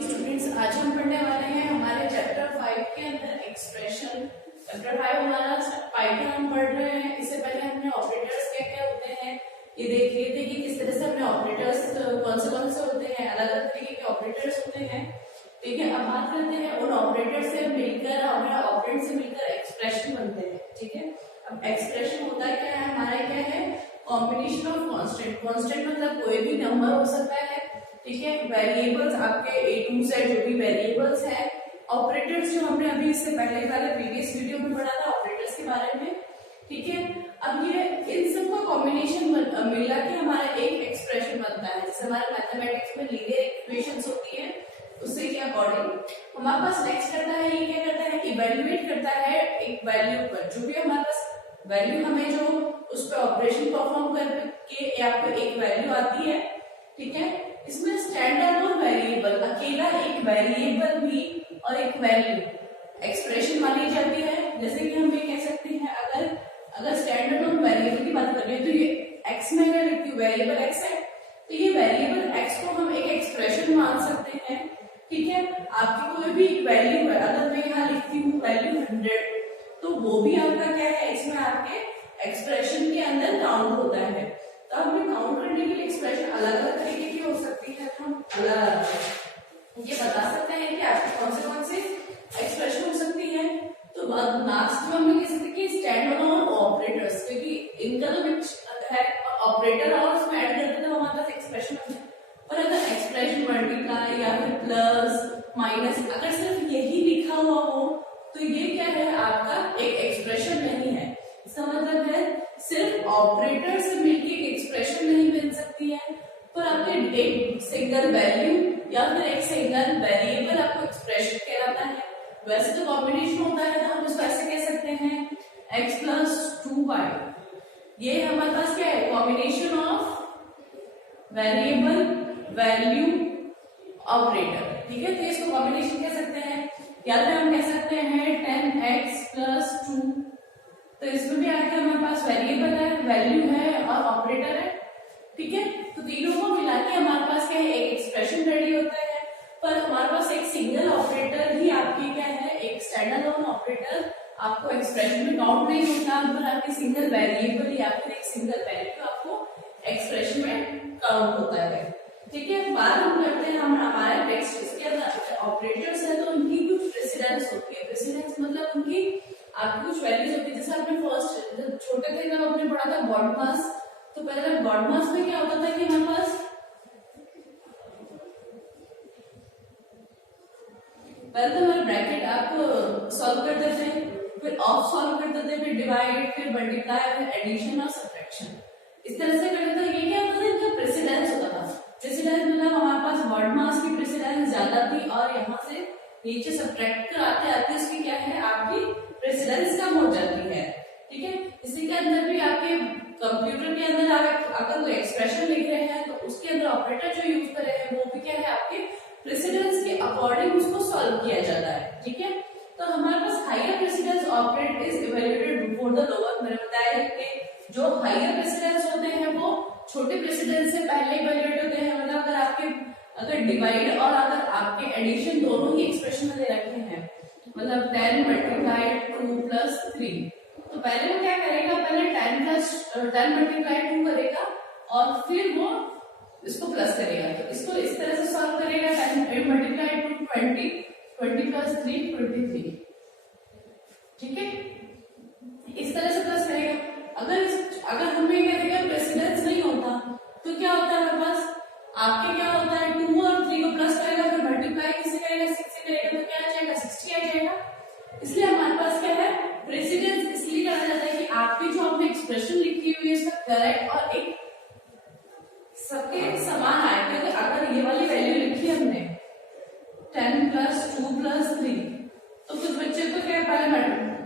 Students, आज हम पढ़ने वाले हैं हमारे चैप्टर 5 के अंदर एक्सप्रेशन। चैप्टर 5 हमारा पाइथन हम पढ़ रहे हैं। इससे पहले हमने ऑपरेटर्स क्या क्या होते हैं ये देख लिए थे कि किस तरह से हमने ऑपरेटर्स कौन से होते हैं, अलग अलग तरीके के ऑपरेटर्स होते हैं। ठीक है, अब बात करते हैं उन ऑपरेटर से मिलकर हमारा ऑपरेंड से मिलकर एक्सप्रेशन बनते हैं। ठीक है, अब एक्सप्रेशन होता है क्या है, हमारा क्या है, कॉम्बिनेशन ऑफ कांस्टेंट। कांस्टेंट मतलब कोई भी नंबर हो सकता है। ठीक है, वेरिएबल्स आपके ए टू जेड जो भी वेरिएबल्स है, ऑपरेटर्स जो हमने अभी इससे पहले वाले प्रीवियस वीडियो में पढ़ा था ऑपरेटर्स के बारे में। ठीक है, अब ये इन सबका कॉम्बिनेशन मिला के हमारा एक एक्सप्रेशन बनता है। जैसे हमारे मैथमेटिक्स में लीनियर इक्वेशंस होती है, उससे के अकॉर्डिंग हमारे पास नेक्स्ट करता है, ये क्या करता है, इवेल्युएट करता है एक वैल्यू पर। जो भी हमारे पास वैल्यू हमें जो उस पर ऑपरेशन परफॉर्म करके आपको एक वैल्यू आती है। ठीक है, इसमें स्टैंडर्ड वेरिएबल, अकेला एक वेरिएबल भी और एक वैल्यू एक्सप्रेशन मानी जाती है। जैसे कि हम ये कह सकते हैं, अगर स्टैंडर्ड वेरिएबल की बात करें तो ये एक्स में अगर लिखती हूँ, वेरिएबल एक्स है, तो ये वेरिएबल एक्स को हम एक एक्सप्रेशन मान सकते हैं। ठीक है, आपकी कोई भी वैल्यू है, अगर मैं यहाँ लिखती हूँ वैल्यू 100, तो वो भी आपका क्या है, इसमें आपके एक्सप्रेशन के अंदर काउंट होता है। तो हमें काउंट करने के लिए एक्सप्रेशन अलग अलग तरीके की हो सकती है। हम अलग ये बता सकते हैं कि आपके कौन से एक्सप्रेशन हो सकती है। तो लास्ट में हम कह सकते हैं कि स्टैंड अलोन ऑपरेटर्स, क्योंकि इनका तो मिक्स है ऑपरेटर और उसमें ऐड करते तो हमारे पास एक्सप्रेशन होता है। पर अगर एक्सप्रेशन मल्टीप्लाई या फिर प्लस माइनस अगर सिर्फ यही लिखा हुआ हो तो ये क्या है, आपका एक एक्सप्रेशन नहीं है। इसका मतलब है सिर्फ ऑपरेटर से मिलकर एक एक्सप्रेशन नहीं बन सकती है, पर आपके एक सिंगल वैल्यू या फिर एक सिंगल वेरिएबल आपको एक्सप्रेशन कहलाता है। वैसे तो कॉम्बिनेशन होता है, तो हम उसको ऐसे कह सकते हैं x प्लस 2y। ये हमारे पास क्या है, combination of variable value operator. ठीक है, तो इसको कॉम्बिनेशन कह सकते हैं, या फिर हम कह सकते हैं 10x प्लस 2। तो इसमें भी आके हमारे पास वेरिएबल है, वैल्यू है और ऑपरेटर है। ठीक है, तो तीनों को मिला के हमारे पास क्या है, एक एक्सप्रेशन रेडी होता है। पर हमारे पास एक सिंगल ऑपरेटर ही आपकी क्या है, एक स्टैंडर्ड अलोन ऑपरेटर आपको एक्सप्रेशन में काउंट नहीं होता, पर आपकी सिंगल वेरिएबल या फिर एक सिंगल वैल्यू आपको एक्सप्रेशन में काउंट होता है। ठीक है, बात हम करते हैं हमारे टेक्स्ट इसके अंदर ऑपरेटर्स है, तो उनकी कुछ प्रेसिडेंस होती है। प्रेसिडेंस मतलब उनकी आपकी कुछ वैल्यूज होती है। जैसे आपने फर्स्ट जब छोटे थे तब आपने पढ़ा था बॉड मास, तो पहले बॉड मास में क्या होता था कि हमारे पास पहले तो हमारे ब्रैकेट आप सॉल्व करते थे, फिर ऑफ सॉल्व करते थे, फिर डिवाइड, फिर मल्टीप्लाई, फिर एडिशन और सब्ट्रैक्शन, इस तरह से करते थे। ये क्या होता था, इनका प्रेसिडेंस होता था। प्रेसिडेंस मतलब हमारे पास बॉड मास की प्रेसिडेंस ज्यादा थी और यहाँ से नीचे सब्ट्रैक्ट कर आते आते इसकी क्या है, आपकी प्रेसिडेंस कम हो जाती है। ठीक है, इसी के अंदर भी आपके कंप्यूटर के अंदर अगर कोई एक्सप्रेशन लिख रहे हैं तो उसके अंदर ऑपरेटर जो यूज कर रहे हैं वो भी क्या है, आपके प्रेसिडेंस के अकॉर्डिंग उसको सॉल्व किया जाता है। ठीक है, तो हमारे पास higher precedence operate is evaluated before the lower. मैंने बताया कि जो हायर प्रेसिडेंस होते हैं वो छोटे प्रेसिडेंस से पहले इवैल्यूएट होते हैं। मतलब अगर डिवाइड और अगर आपके एडिशन दोनों ही एक्सप्रेशन में दे रखे हैं, मतलब 10 मल्टीप्लाइड 2 प्लस 3, तो पहले वो क्या करेगा, पहले 10 मल्टीप्लाई 2 करेगा और फिर वो इसको प्लस करेगा। तो इसको इस तरह से सॉल्व करेगा, 10 मल्टीप्लाई 2 20, 20 प्लस 3 23। ठीक है, इस तरह से प्लस करेगा। अगर हमें करेगा प्रेसिडेंस नहीं होता तो क्या होता है, हमारे पास आपके क्या होता है, 2 और 3 को प्लस करेगा, फिर मल्टीप्लाई किससे करेगा, 6 से करेगा, तो क्या आ जाएगा, 60 आ जाएगा। इसलिए हमारे पास क्या है, प्रेसिडेंस इसलिए कहा जाता है कि आपकी जो आपने एक्सप्रेशन लिखी हुई है इसका करेक्ट और एक सबके समान आए। क्योंकि अगर ये वाली वैल्यू लिखी हमने 10 प्लस 2 प्लस 3, तो कुछ बच्चे तो क्या पहले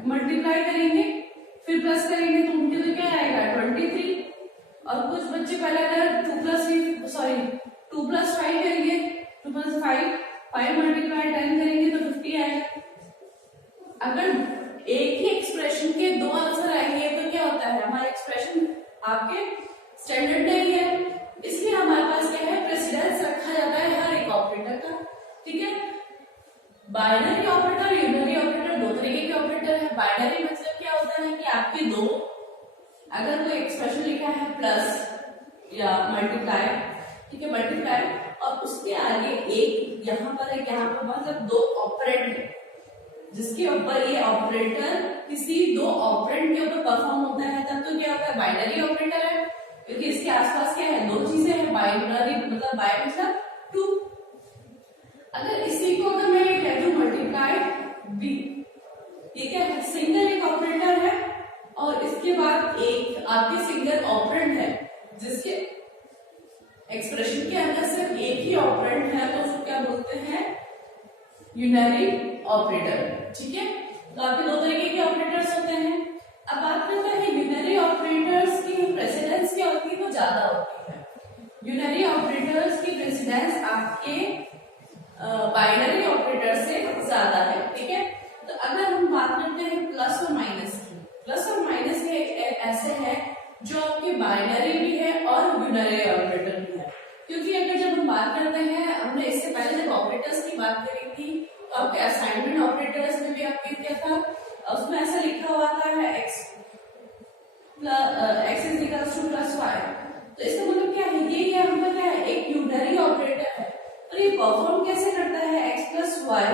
मल्टीप्लाई करेंगे फिर प्लस करेंगे, तो उनके तो क्या आएगा 23। और कुछ बच्चे पहले अगर 2 प्लस 5 करेंगे, 2 प्लस 5 मल्टीप्लाई 10 करेंगे तो 50 आएगा। अगर एक ही एक्सप्रेशन के दो आंसर आएंगे तो क्या होता है, हमारा एक्सप्रेशन आपके स्टैंडर्ड नहीं है। इसलिए हमारे पास क्या है, प्रेसिडेंस रखा जाता है हर एक ऑपरेटर का। ठीक है। बाइनरी ऑपरेटर, यूनरी ऑपरेटर दो तरीके के ऑपरेटर है। बाइनरी मतलब क्या होता है कि आपके दो, अगर कोई एक्सप्रेशन लिखा है प्लस या मल्टीप्लाई, ठीक है, मल्टीप्लाई, और उसके आगे एक यहाँ पर एक यहाँ पर, मतलब दो ऑपरेंड है जिसके ऊपर ये ऑपरेटर किसी दो ऑपरेंड के ऊपर परफॉर्म होता है, तब तो क्या होता है, बाइनरी ऑपरेटर है। क्योंकि इसके आसपास क्या है, दो चीजें हैं। बाइनरी मतलब बाय मतलब टू। अगर इसी को अगर मैं ये कह दूं मल्टीप्लाई बी, ये क्या है, सिंगल एक ऑपरेटर है और इसके बाद एक आपके सिंगल ऑपरेंड है जिसके एक्सप्रेशन के अंदर सिर्फ एक ही ऑपरेंड है, तो उसको क्या बोलते हैं, यूनरी ऑपरेटर। ठीक है, तो आपके दो तरीके के ऑपरेटर्स होते हैं। अब बात करते हैं यूनरी ऑपरेटर्स की प्रेसिडेंस क्या होती है, वो ज्यादा होती है। यूनरी ऑपरेटर्स की प्रेसिडेंस आपके बाइनरी ऑपरेटर से ज्यादा है। ठीक है, तो अगर हम बात करते हैं प्लस और माइनस की, प्लस और माइनस ऐसे हैं जो आपके बाइनरी भी है और यूनरी ऑपरेटर भी है। क्योंकि अगर जब हम बात करते हैं, हमने इससे पहले जब ऑपरेटर्स की बात करी थी, तो आपके असाइनमेंट ऑपरेटर्स में भी आपके क्या था, उसमें ऐसा लिखा हुआ था x is equal two plus y। तो इसका मतलब क्या है, ये हमारा क्या है, एक यूनरी ऑपरेटर है और ये परफॉर्म कैसे करता है, x प्लस वाई,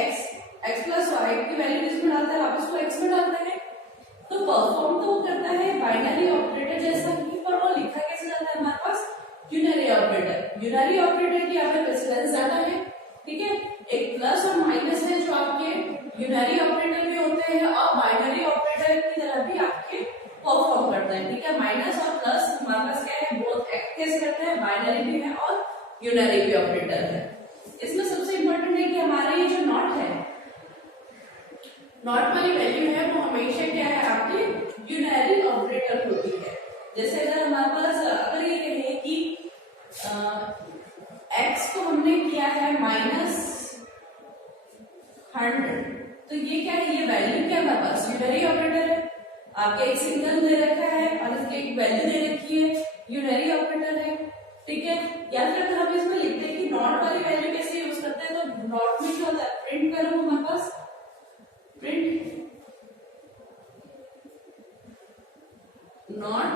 x प्लस वाई की वैल्यू किसमें डालता है, आप इसको x में डालते हैं, तो परफॉर्म तो वो करता है बाइनरी ऑपरेटर जैसा ही, पर वो लिखा कैसे जाता है हमारे पास, यूनरी ऑपरेटर। यूनरी ऑपरेटर की आपके प्रेसिडेंस ज्यादा है। ठीक है, एक प्लस और माइनस है जो आपके यूनरी ऑपरेटर भी होते हैं और बाइनरी ऑपरेटर की तरह भी आपके परफॉर्म करते हैं। ठीक है, माइनस और प्लस हमारे पास क्या है, बहुत एक्ट कैसे करते हैं, बाइनरी भी है और यूनरी भी ऑपरेटर है। इसमें सबसे इंपॉर्टेंट है कि हमारा ये जो नॉट है, नॉट वाली वैल्यू है, वो हमेशा क्या है, आपकी यूनरी ऑपरेटर होती है। जैसे अगर हमारे पास अगर ये कहे कि x को हमने किया है -100, तो ये क्या है, ये वैल्यू क्या हमारे पास यूनरी ऑपरेटर है। आपके एक सिग्नल दे रखा है और इसकी एक वैल्यू दे रखी है, यूनरी ऑपरेटर है। ठीक है, या फिर अगर हम इसमें लिखते हैं कि नॉट वाली वैल्यू कैसे यूज करते हैं, तो नॉट में क्या होता है, प्रिंट करो हमारे पास, प्रिंट नॉट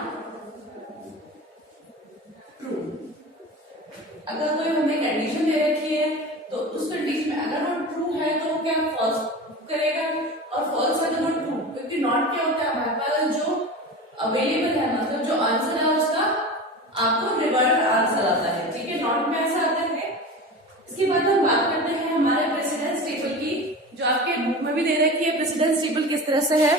ट्रू। अगर कोई हमें कंडीशन दे रखी है तो उस कंडीशन में अगर वो ट्रू है तो क्या फॉल्स करेगा, और फॉल्स है तो वो ट्रू। क्योंकि नॉट क्या होता है, हमारे पास जो अवेलेबल है, मतलब जो आंसर है उसका आपको रिवर्स आंसर आता है। ठीक है, नॉट में ऐसा आता है। इसके बाद हम बात करते हैं हमारे प्रेसिडेंस टेबल की, जो आपके बुक में भी दे रखी है। प्रेसिडेंस टेबल किस तरह से है,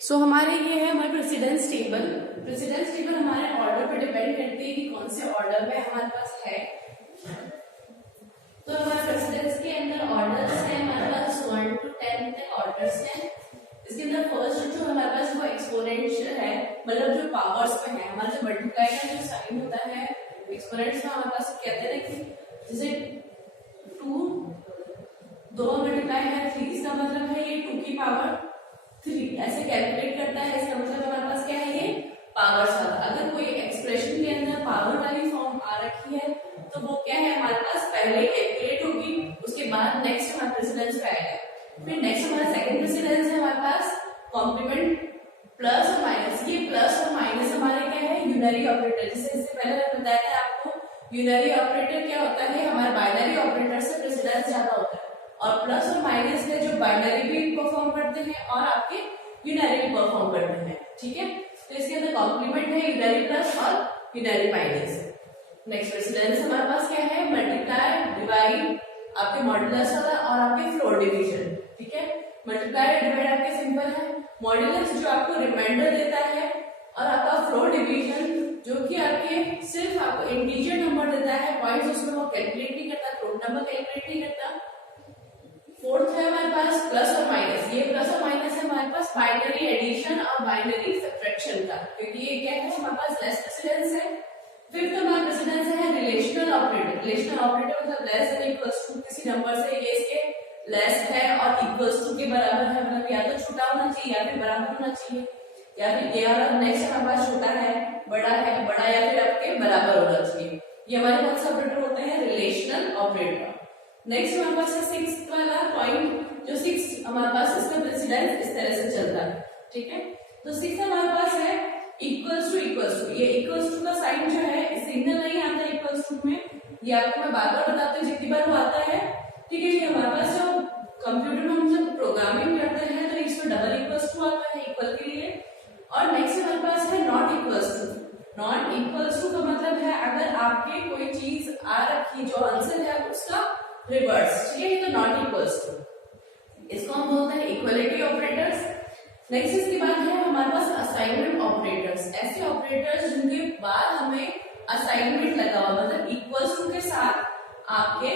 सो हमारे ये है हमारे प्रेसिडेंस टेबल। प्रेसिडेंस टेबल हमारे ऑर्डर पर डिपेंड करती है कि कौन से ऑर्डर में हमारे पास है। तो हमारे प्रेसिडेंस के अंदर ऑर्डर्स है, हमारे पास 1 to 10 तक ऑर्डर्स हैं। इसके अंदर फर्स्ट जो हमारे पास वो एक्सपोनेंशियल है, मतलब जो पावर्स में है, हमारा जो मल्टीप्लाई का जो साइन होता है एक्सपोनेंट्स में हमारे पास कहते हैं कि जैसे 2 मल्टीप्लाई है 3, इसका मतलब है ये 2 की पावर 3 ऐसे कैलकुलेट करता है। इसका मतलब हमारे पास क्या है, ये पावर्स वाला। अगर कोई एक्सप्रेशन के अंदर पावर वाली फॉर्म आ रखी है तो वो क्या है, हमारे पास पहले कैलकुलेट होगी, उसके बाद नेक्स्ट हमारे प्रेसिडेंस पे आएगा। फिर नेक्स्ट हमारा सेकंड प्रेसिडेंस है हमारे पास कॉम्प्लीमेंट प्लस और माइनस। ये प्लस और माइनस हमारे क्या है, यूनरी ऑपरेटर। जैसे इससे पहले मैंने बताया था आपको, यूनरी ऑपरेटर क्या होता है, हमारे बाइनरी ऑपरेटर से प्रेसिडेंस ज्यादा होता है। और प्लस और माइनस में जो बाइनरी भी परफॉर्म करते हैं और आपके यूनरी भी परफॉर्म करते हैं। ठीक है, तो इसके अंदर कॉम्प्लीमेंट है यूनरी प्लस और यूनरी माइनस। नेक्स्ट प्रेसिडेंस हमारे पास क्या है, मल्टीप्लाई, डिवाइड, आपके मॉड्यूलस वाला और आपके फ्लोर डिवीजन। ठीक है, मल्टीप्लाई डिवाइड आपके सिंपल है, मॉड्यूलस जो आपको रिमाइंडर देता है, और आपका फ्लोर डिवीजन जो कि आपके सिर्फ आपको इंटीजर नंबर देता है, पॉइंट्स उसमें वो कैलकुलेट नहीं करता, फ्लोट नंबर कैलकुलेट नहीं करता। फोर्थ है हमारे पास प्लस और माइनस। ये प्लस और माइनस है हमारे पास बाइनरी एडिशन और बाइनरी सब्ट्रैक्शन का, क्योंकि ये क्या है, हमारे पास लेस प्रेसिडेंस है। फिफ्थ हमारा प्रेसिडेंस है रिलेशनल ऑपरेटर। रिलेशनल ऑपरेटर मतलब लेस देन इक्वल्स टू किसी नंबर से ये इसके लेस है और इक्वल्स टू के बराबर है, मतलब या तो छोटा होना चाहिए या फिर बराबर होना चाहिए, या फिर ये वाला नेक्स्ट हमारे पास छोटा है, बड़ा या फिर आपके बराबर होना चाहिए। ये हमारे कौन से ऑपरेटर होते हैं, रिलेशनल ऑपरेटर। नेक्स्ट हमारे पास है सिक्स्थ वाला पॉइंट, जो सिक्स हमारे पास इसका प्रेसिडेंस इस तरह से चलता है, ठीक है। तो सिक्स हमारे पास है इक्वल्स टू, ये इक्वल्स टू का साइन जो है सिग्नल नहीं आता इक्वल्स टू में, ये आपको मैं बार बार बताती हूँ जितनी बार वो आता है, ठीक है। ये हमारे पास जब कंप्यूटर में हम जब प्रोग्रामिंग करते हैं तो इसमें डबल इक्वल्स टू आता है इक्वल के लिए। और नेक्स्ट हमारे पास है not equals to. Not equals to का मतलब है अगर आपके कोई चीज आ रखी जो आंसर है उसका रिवर्स, ठीक है, ये तो नॉट इक्वल्स टू, इसको हम बोलते हैं इक्वलिटी ऑपरेटर्स। नेक्स्ट इसके बाद है हमारे पास असाइनमेंट ऑपरेटर्स, ऐसे ऑपरेटर्स जिनके बाद हमें असाइनमेंट लगा हुआ, मतलब इक्वल्स टू के साथ आपके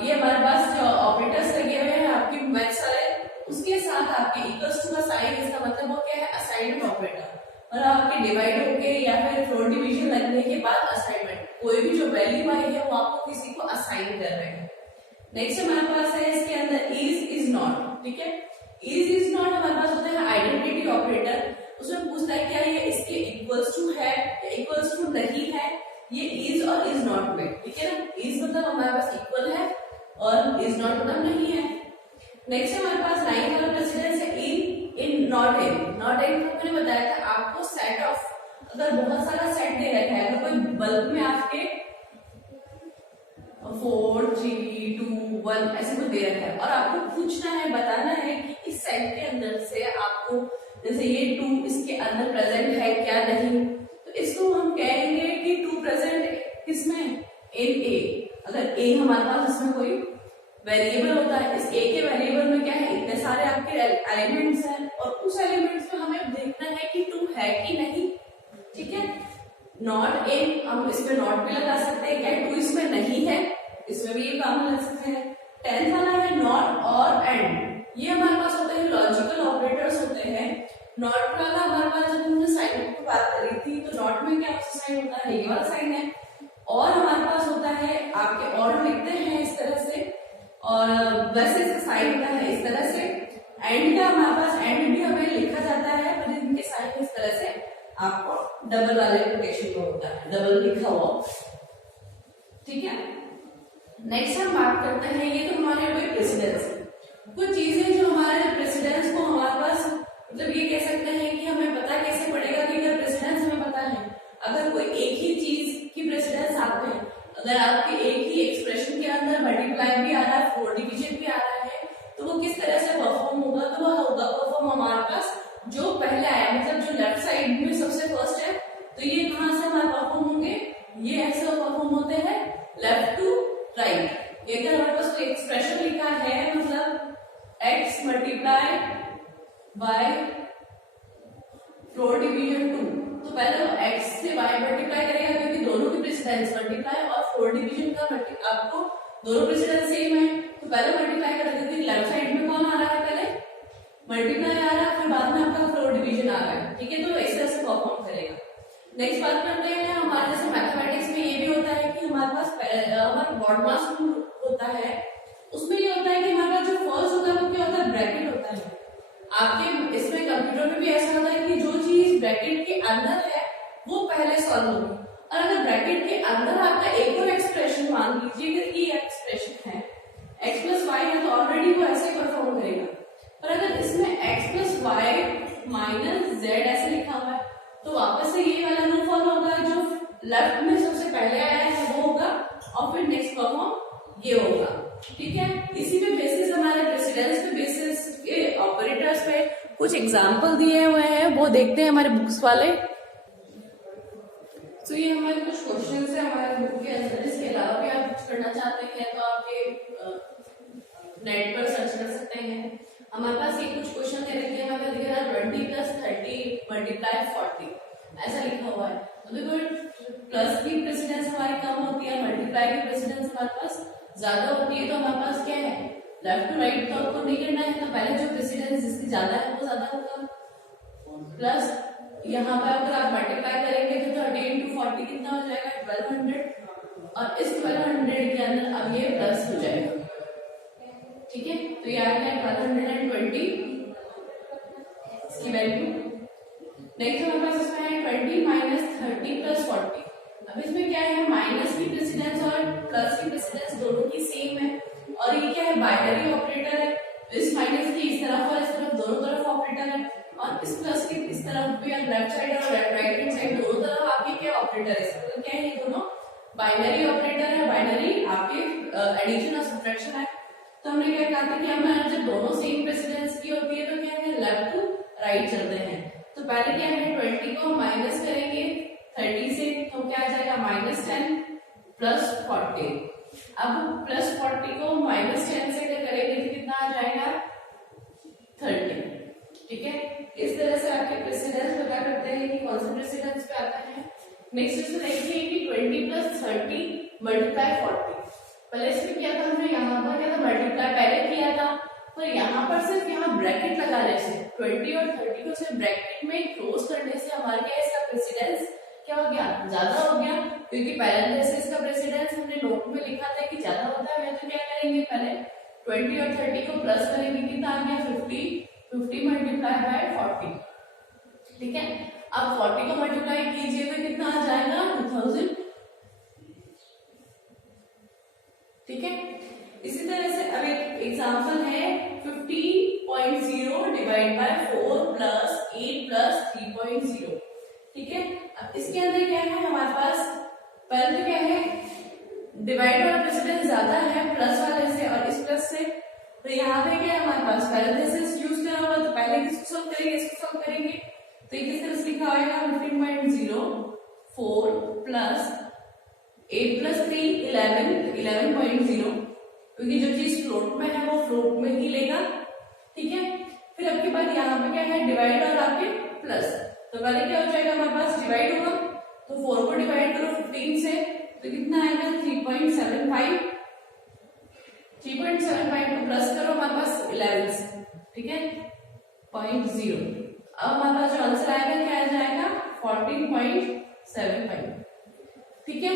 ये हमारे पास जो ऑपरेटर्स लगे हुए हैं आपकी मैथ्स वाले, उसके साथ आपके इक्वल्स टू का साइन, इसका मतलब वो क्या है, असाइनमेंट ऑपरेटर। और आपके डिवाइड होके या फिर फ्लोर डिवीजन लगने के बाद असाइनमेंट, कोई भी जो वैल्यू आई है वो आपको किसी को असाइन कर रहे हैं। नेक्स्ट हमारे पास है इसके अंदर इज नॉट, ठीक है। इज नॉट हमारे पास होता है आइडेंटिटी ऑपरेटर, उसमें पूछता है क्या ये इसके इक्वल्स टू है या इक्वल्स टू नहीं है, ये इज और इज नॉट में, ठीक है ना। इज मतलब हमारे पास इक्वल है और इज नॉट मतलब नहीं है। नेक्स्ट हमारे पास नाइन वाला प्रेसिडेंस है in not in. Not in मैंने बताया था आपको सेट ऑफ, अगर बहुत सारा सेट दे रखा है, अगर कोई बल्क में आपके 4 3 2 1 ऐसे कुछ दे रखा है और आपको पूछना है, बताना है कि इस सेट के अंदर से आपको, जैसे ये 2 इसके अंदर प्रेजेंट है क्या नहीं, तो इसको हम कहेंगे कि 2 प्रेजेंट किसमें, इन ए। अगर ए हमारे पास इसमें कोई वेरिएबल होता है, इस ए के वेरिएबल में क्या है, इतने सारे आपके एलिमेंट्स हैं और उस एलिमेंट्स में हमें देखना है कि 2 है कि नहीं, ठीक है। नॉट इन, हम इसमें नॉट भी लगा सकते हैं, क्या 2 इसमें नहीं है, इसमें भी ये काम लगा सकते हैं। 10th वाला है नॉट और एंड, ये हमारे पास होते हैं लॉजिकल ऑपरेटर्स होते हैं। नॉट वाला हमारे पास जब हमने साइन की बात करी थी तो नॉट में क्या साइन होता है, ये वाला साइन है। और हमारे पास होता है आपके और लिखते हैं इस तरह से, और वैसे इसका साइन होता है इस तरह से। एंड का हमारे पास एंड भी हमें लिखा जाता है पर इनके साइन इस तरह से आपको डबल वाले कोटेशन में होता है, डबल लिखा हुआ, ठीक है। नेक्स्ट हम बात करते हैं, ये तो हमारे कोई प्रेसिडेंस, कुछ चीजें जो हमारे प्रेसिडेंस को हमारे पास, मतलब ये कह सकते हैं कि हमें पता कैसे पड़ेगा कि अगर प्रेसिडेंस हमें पता है, अगर कोई एक ही चीज की प्रेसिडेंस आते हैं, अगर आपके एक ही एक्सप्रेशन के अंदर मल्टीप्लाई भी आ रहा है, फ्लोर डिवीजन भी आ रहा है, तो वो किस तरह से परफॉर्म होगा, तो वह होगा परफॉर्म हमारे पास जो पहले आया, मतलब जो लेफ्ट साइड में सबसे फर्स्ट है, तो ये कहां से हमारे परफॉर्म होंगे, ये ऐसे परफॉर्म होते हैं लेफ्ट टू राइट। अगर हमारे पास कोई एक्सप्रेशन लिखा है, मतलब x multiply by floor division 2, तो पहले वो x से y मल्टीप्लाई करेगा क्योंकि दोनों की प्रेसिडेंस मल्टीप्लाई और फ्लोर डिवीजन का आपको दोनों प्रेसिडेंस सेम है, तो पहले मल्टीप्लाई कर देते हैं। लेफ्ट साइड में कौन आ रहा है, पहले मल्टीप्लाई आ रहा है, फिर बाद में आपका फ्लोर डिवीजन आ रहा है, ठीक है। तो इस तरह से परफॉर्म करेगा। नेक्स्ट बात करते हैं, हमारे जैसे मैथमेटिक्स में ये भी होता है कि हमारे पास हमारा बॉड मास होता है, उसमें ये होता है कि हमारा जो फर्स्ट होता है वो क्या होता है, ब्रैकेट होता है। आपके इसमें कंप्यूटर में भी ऐसा होता है कि जो चीज ब्रैकेट के अंदर है वो पहले सॉल्व होगी, और अगर ब्रैकेट के अंदर आपका एक और एक्सप्रेशन, मान लीजिए कि ये एक्सप्रेशन है x प्लस वाई है, तो ऑलरेडी वो ऐसे परफॉर्म करेगा। पर अगर इसमें x प्लस वाई माइनस जेड ऐसे लिखा हुआ है, तो वापस से ये वाला रूल फॉलो होगा, जो लेफ्ट में सबसे पहले आया है वो होगा और फिर नेक्स्ट परफॉर्म ये होगा, ठीक है। इसी पे बेसिस हमारे प्रेसिडेंस पे बेसिस के ऑपरेटर्स पे कुछ एग्जांपल दिए हुए हैं, वो देखते हैं हमारे बुक्स वाले। तो ये हमारे कुछ क्वेश्चंस है हमारे बुक के अंदर, इसके अलावा भी आप कुछ करना चाहते हैं तो आपके नेट पर सर्च कर सकते हैं। हमारे पास ये कुछ क्वेश्चन दे रखे हैं, हमें दिख रहा है 20 प्लस 30 मल्टीप्लाई 40 ऐसा लिखा हुआ है। तो देखो प्लस की प्रेसिडेंस हमारी कम होती है, मल्टीप्लाई की प्रेसिडेंस हमारे पास ज्यादा होती है, तो हमारे पास क्या है, लेफ्ट टू राइट तो आपको नहीं करना है, तो पहले जो प्रेसिडेंस जिसकी ज्यादा है वो ज्यादा होगा। प्लस यहाँ पर अगर आप मल्टीप्लाई करेंगे तो 30 into 40 कितना हो जाएगा, 1200, और इस 1200 के अंदर अब ये प्लस हो जाएगा, ठीक है। तो ये आ गया 1220 इसकी वैल्यू। नेक्स्ट हमारे पास इसमें है 20 माइनस 30 प्लस 40। अब इसमें क्या है, माइनस की प्रेसिडेंस और प्लस की प्रेसिडेंस दोनों की सेम है, और ये क्या है, बाइनरी ऑपरेटर है। इस माइनस की इस तरफ और इस तरफ दोनों तरफ ऑपरेटर है, और इस प्लस की इस तरफ भी लेफ्ट साइड और राइट हैंड साइड दोनों तरफ आपके क्या ऑपरेटर है। मतलब क्या है, ये दोनों बाइनरी ऑपरेटर है, बाइनरी आपके एडिशन और सब्ट्रैक्शन है। तो हमने क्या कहा था कि हमारे जब दोनों सेम प्रेसिडेंस की होती है तो क्या है, लेफ्ट टू राइट चलते हैं। तो पहले क्या है, 20 को माइनस करेंगे 30 से, तो क्या आ जाएगा -10 प्लस 40। अब प्लस 40 को -10 से क्या करेंगे तो कितना आ जाएगा 30। ठीक है, इस तरह से आपके प्रेसिडेंस पता करते हैं कि कौन सा प्रेसिडेंस पे आता है। नेक्स्ट इसमें देखिए कि 20 प्लस 30 मल्टीप्लाई 40। पहले इसमें क्या था, हमने यहाँ पर क्या था, मल्टीप्लाई पहले किया था, तो यहाँ पर सिर्फ यहाँ ब्रैकेट लगाने से 20 और 30 को सिर्फ ब्रैकेट में क्लोज करने से हमारे क्या इसका प्रेसिडेंस क्या हो गया, ज्यादा हो गया। क्योंकि पैरेंथेसिस का प्रेसिडेंस हमने नोट में लिखा था कि ज्यादा होता है, तो क्या करेंगे, पहले 20 और 30 को प्लस करेंगे, कितना आ गया 50 मल्टीप्लाई बाय 40। ठीक है, अब 40 को मल्टीप्लाई कीजिए तो कितना आ जाएगा 2000। ठीक है, इसी तरह से अब एक एग्जांपल है 15.0 डिवाइड बाय 4 प्लस 8 प्लस 3.0। ठीक है, अब इसके अंदर क्या है हमारे पास, पहले तो क्या है, डिवाइड वाला प्रेसिडेंस ज्यादा है प्लस वाले से और इस प्लस से, तो यहाँ पे क्या है हमारे पास पैरेंथेसिस यूज करा हुआ, तो पहले किसको सॉल्व करेंगे, इसको सॉल्व करेंगे। तो ये किस तरह से लिखा होगा 15.0 4 प्लस 8 प्लस 3 11.0, क्योंकि जो चीज फ्लोट में है वो फ्लोट में ही लेगा। ठीक है, फिर आपके बाद यहाँ पे क्या है, डिवाइड और आपके प्लस, तो पहले क्या हो जाएगा हमारे पास, डिवाइड होगा, तो 4 को डिवाइड करो 15 से, तो कितना आएगा 3.75 को प्लस करो हमारे पास 11 से। ठीक है, 0.0। अब हमारे पास जो आंसर आएगा क्या आ जाएगा 14.75। ठीक है,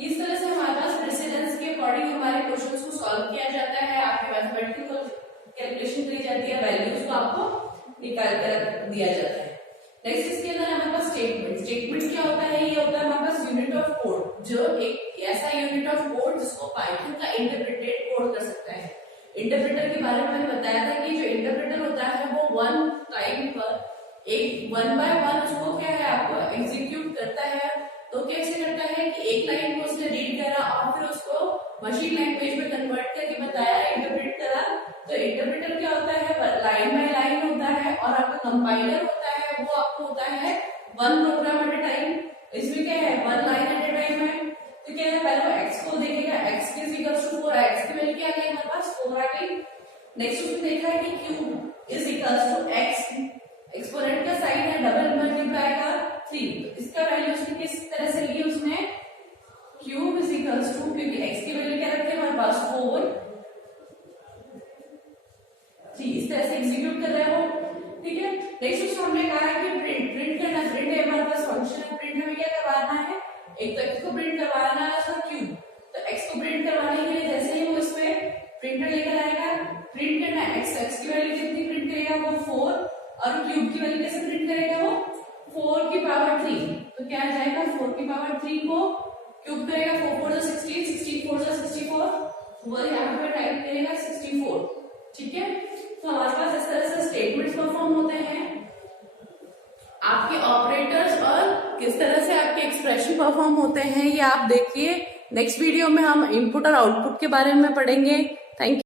इस तरह से हमारे पास प्रेसिडेंस के अकॉर्डिंग हमारे क्वेश्चंस को सॉल्व किया जाता है। आपके मैथमेटिकल कैलकुलेशन करी जाती है, वैल्यूज को आपको निकाल कर दिया जाता है। नेक्स्ट इसके अंदर हमारे पास स्टेटमेंट क्या होता है, ये होता है हमारे पास यूनिट ऑफ कोड, जो एक ऐसा यूनिट ऑफ कोड जिसको पाइथन का इंटरप्रेटेड कोड कर सकता है। इंटरप्रेटर के बारे में मैंने बताया था कि जो इंटरप्रेटर होता है वो वन टाइम पर एक 1 बाय 1 उसको क्या है आपको एग्जीक्यूट करता है। तो कैसे करता है कि एक लाइन को उसने रीड करा और फिर उसको मशीन लैंग्वेज में कन्वर्ट करके बताया, इंटरप्रेट करा। तो इंटरप्रेटर क्या होता है, लाइन बाय लाइन होता है, और आपका कंपाइलर होता है वो आपको होता है one program at a time. इसमें क्या है, one line at a time है। तो क्या है, पहले वो x को देखेगा, x की इक्वल्स टू 4, x की वैल्यू क्या आ गई हमारे पास 4 आ गई। नेक्स्ट उसने देखा है कि q is equals to x, exponent का साइन है डबल मल्टीप्लाई का 3, तो इसका वैल्यू उसने किस तरह से ली, उसने क्यूब इज इक्वल्स टू, क्योंकि x की वैल्यू क्या रखी है हमारे पास 4 3, इस तरह से एग्जीक्यूट कर रहे हो। ठीक है, नेक्स्ट उसको हमने कहा है कि प्रिंट करना, प्रिंट है हमारे पास फंक्शन है, प्रिंट हमें क्या करवाना है, एक तो x को प्रिंट करवाना है उसका क्यूब। तो x को प्रिंट करवाने के लिए जैसे ही वो इसमें प्रिंटर लेकर आएगा, प्रिंट करना है x की वैल्यू कितनी प्रिंट करेगा वो 4, और क्यूब की वैल्यू कैसे प्रिंट करेगा वो 4 की पावर 3। तो क्या आ जाएगा 4 की पावर 3 को क्यूब करेगा, 4 4 जा 16, 16 4 जा 64, वो यहाँ पे टाइप करेगा 64। ठीक है, तो हमारे पास इस तरह से स्टेटमेंट्स परफॉर्म होते हैं, आपके ऑपरेटर्स और किस तरह से आपके एक्सप्रेशन परफॉर्म होते हैं ये आप देखिए। नेक्स्ट वीडियो में हम इनपुट और आउटपुट के बारे में पढ़ेंगे। Thank you.